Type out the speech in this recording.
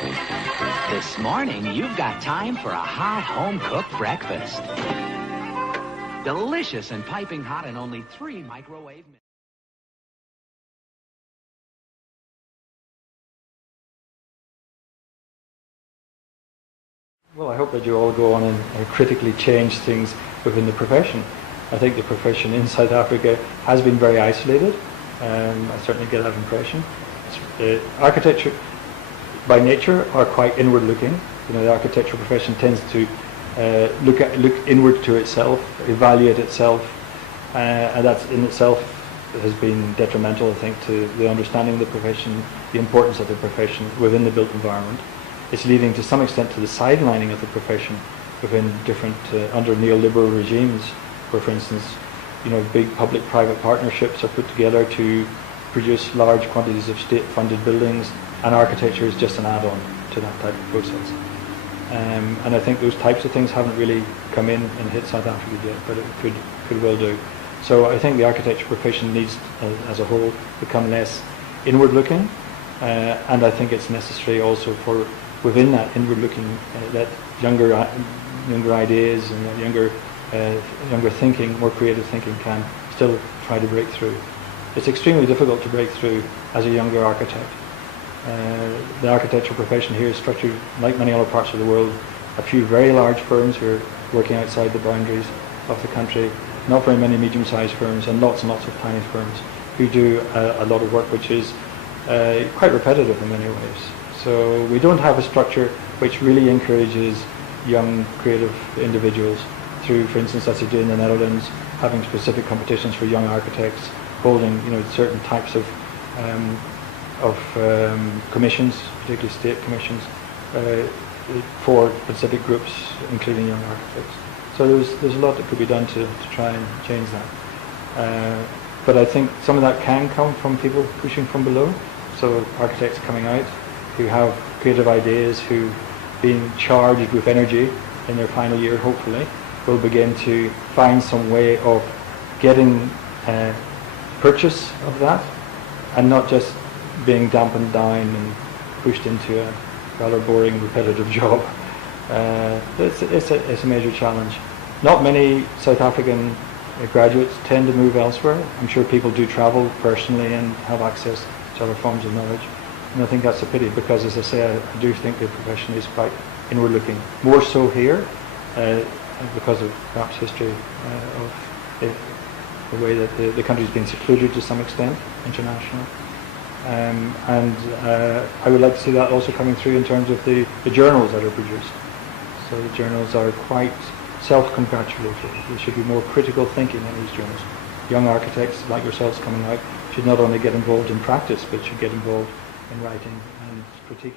This morning, you've got time for a hot home-cooked breakfast. Delicious and piping hot in only 3 microwave minutes. Well, I hope that you all go on and critically change things within the profession. I think the profession in South Africa has been very isolated. I certainly get that impression. Architecture, by nature, are quite inward-looking. You know, the architectural profession tends to look inward to itself, evaluate itself, and that in itself has been detrimental, I think, to the understanding of the profession, the importance of the profession within the built environment. It's leading to some extent to the sidelining of the profession within different, under neoliberal regimes, where, for instance, you know, big public-private partnerships are put together to produce large quantities of state-funded buildings, and architecture is just an add-on to that type of process. And I think those types of things haven't really come in and hit South Africa yet, but it could well do. So I think the architecture profession needs, as a whole, become less inward-looking, and I think it's necessary also for within that inward-looking, that younger ideas and that younger thinking, more creative thinking, can still try to break through. It's extremely difficult to break through as a younger architect. The architectural profession here is structured, like many other parts of the world, a few very large firms who are working outside the boundaries of the country, not very many medium-sized firms, and lots of tiny firms who do a lot of work which is quite repetitive in many ways. So we don't have a structure which really encourages young creative individuals through, for instance, as they do in the Netherlands, having specific competitions for young architects, holding, you know, certain types of commissions, particularly state commissions, for specific groups, including young architects. So there's a lot that could be done to try and change that. But I think some of that can come from people pushing from below. So architects coming out who have creative ideas, who, being charged with energy in their final year, hopefully, will begin to find some way of getting purchase of that, and not just being dampened down and pushed into a rather boring, repetitive job. It's a major challenge. Not many South African graduates tend to move elsewhere. I'm sure people do travel personally and have access to other forms of knowledge. And I think that's a pity, because, as I say, I do think the profession is quite inward-looking. More so here, because of perhaps history of the way that the country's been secluded to some extent internationally. And I would like to see that also coming through in terms of the journals that are produced. So the journals are quite self-congratulatory. There should be more critical thinking in these journals. Young architects like yourselves coming out should not only get involved in practice, but should get involved in writing and critiquing.